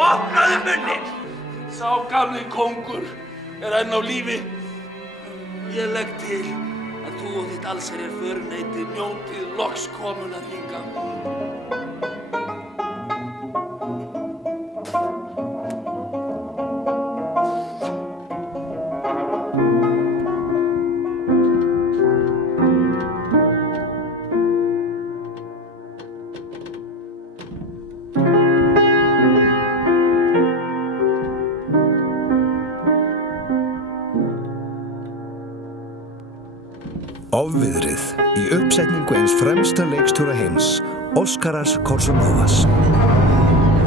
Opnaðu munninn! Sá gamli kóngur enn á lífi. Ég legg til að þú og þitt allsherjar föruneyti njótið loks komunnar hingað. Ofviðrið í uppsetningu eins fremsta leikstjóra heims, Óskaras Korsunovas.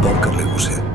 Borgarleikhúsið.